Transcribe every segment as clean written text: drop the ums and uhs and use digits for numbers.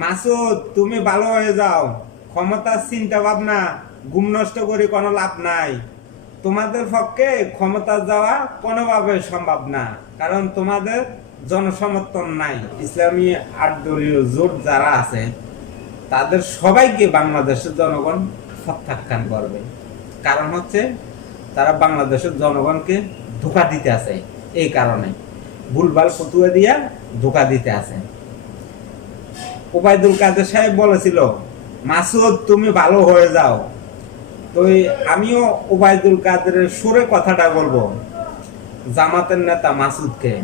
মাসুদ, তুমি ভালো হয়ে যাও। ক্ষমতার চিন্তা ভাবনা ঘুম নষ্ট করে কোনো লাভ নাই। তোমাদের পক্ষে ক্ষমতা যাওয়া কোনোভাবে সম্ভব না, কারণ তোমাদের জনসমর্থন নাই। ইসলামী 8 দলীয় জোট যারা আছে তাদের সবাইকে বাংলাদেশের জনগণ প্রত্যাখ্যান করবে। কারণ হচ্ছে তারা বাংলাদেশের জনগণকে ধোঁকা দিতে আছে। এই কারণে ভুলভাল ফতুয়া দিয়া ধোঁকা দিতে আছে। ওবায়দুল কাদের সাহেব বলেছিল, মাসুদ তুমি ভালো হয়ে যাও। তো আমিও ওবায়দুল কাদেরের সুরে কথাটা বলবো জামাতের নেতা মাসুদকে।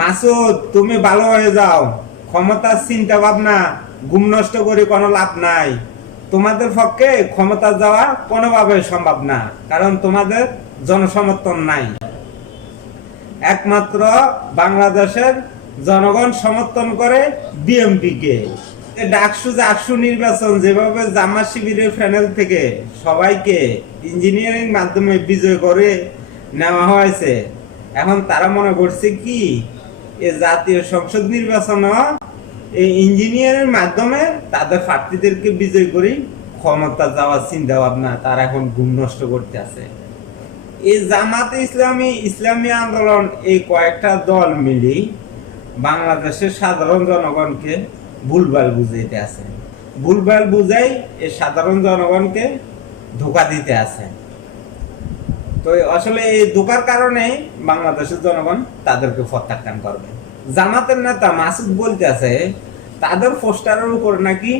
মাসুদ, তুমি ভালো হয়ে যাও। ক্ষমতার চিন্তা ভাবনা ঘুম নষ্ট করে কোনো লাভ নাই। তোমাদের পক্ষে ক্ষমতা যাওয়া কোনোভাবে সম্ভব না, কারণ তোমাদের জনসমর্থন নাই। একমাত্র বাংলাদেশের জনগণ সমর্থন করে বিএনপিকে। ডাকসু নির্বাচন যেভাবে জামাত শিবিরের প্যানেল থেকে সবাইকে ইঞ্জিনিয়ারিং মাধ্যমে বিজয় করে নেওয়া হয়েছে, এখন তারা মনে করছে কি এ জাতীয় সংসদ নির্বাচন এই ইঞ্জিনিয়ারের মাধ্যমে তাদের প্রার্থীদেরকে বিজয় করে ক্ষমতা যাওয়ার চিন্তা ভাবনা তারা এখন ঘুম নষ্ট করতে আছে। এই জামাতে ইসলামী আন্দোলন এই কয়েকটা দল মিলি বাংলাদেশের সাধারণ জনগণকে ভুলভাল বুঝাইতে আছে। ভুলভাল বুঝাই এই সাধারণ জনগণকে ধোঁকা দিতে আছে। তো আসলে এই ধোঁকার কারণে বাংলাদেশের জনগণ তাদেরকে প্রত্যাখ্যান করবে। জামাতের নেতা মাসুদ বলতে আছে তাদের পোস্টারের উপর নাকি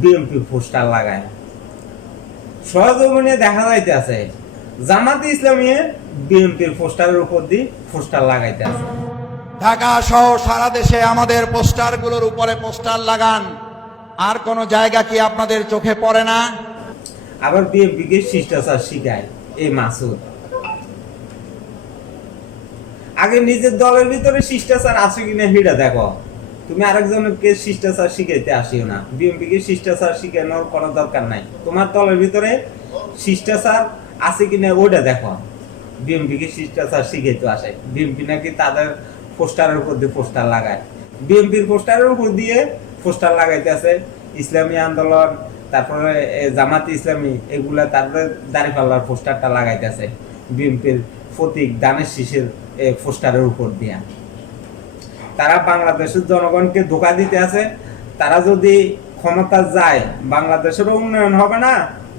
বিএনপি পোস্টার লাগায়। সহজীবনে দেখা যাইতে আছে জামাতে ইসলামী বিএনপির পোস্টারের উপর দিয়ে পোস্টার লাগাইতে আছে। ঢাকা সহ সারা দেশে আমাদের পোস্টারগুলোর উপরে পোস্টার লাগান, আর কোন জায়গা কি আপনাদের চোখে পড়ে না? আবার বিএনপিকে শিষ্টাচার শিখায় এই মাসুদ। আগে নিজের দলের ভিতরে শিষ্টাচার আছে কিনা সেটা দেখো। তুমি আরেকজনকে শিষ্টাচার শিখাইতে আসিও না। বিএনপিকে শিষ্টাচার শিখানোর কোনো দরকার নাই। তোমার দলের ভিতরে শিষ্টাচার আছে কিনা ওটা দেখো। বিএনপিকে শিষ্টাচার শিখাইতে আসে। বিএনপি নাকি তাদের পোস্টারের উপর দিয়ে পোস্টার লাগায়। বিএনপির পোস্টারের উপর দিয়ে পোস্টার লাগাইতে আছে ইসলামী আন্দোলন, তারপরে জামাতে ইসলামী, এগুলা তাদের দাঁড়িপাল্লার পোস্টারটা লাগাইতে আছে বিএনপির প্রতীক দানের শীষের পোস্টারের উপর দিয়া। তারা বাংলাদেশের জনগণকে ধোঁকা দিতে আছে। তারা যদি ক্ষমতা যায় বাংলাদেশেরও উন্নয়ন হবে না,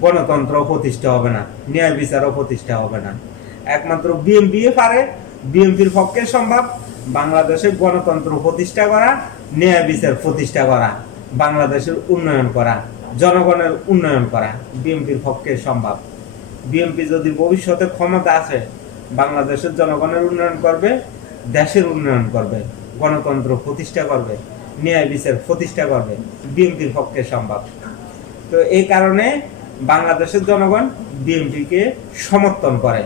গণতন্ত্র প্রতিষ্ঠা হবে না, ন্যায় বিচারও প্রতিষ্ঠা হবে না। একমাত্র বিএনপি পারে, বিএনপির পক্ষে সম্ভব বাংলাদেশের গণতন্ত্র প্রতিষ্ঠা করা, ন্যায় বিচার প্রতিষ্ঠা করা, বাংলাদেশের উন্নয়ন করা, জনগণের উন্নয়ন করা বিএনপির পক্ষে সম্ভব। বিএনপি যদি ভবিষ্যতে ক্ষমতা আসে বাংলাদেশের জনগণের উন্নয়ন করবে, দেশের উন্নয়ন করবে, গণতন্ত্র প্রতিষ্ঠা করবে, ন্যায় বিচার প্রতিষ্ঠা করবে, বিএনপির পক্ষে সম্ভব। তো এই কারণে বাংলাদেশের জনগণ বিএনপিকে সমর্থন করে।